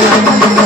Thank you.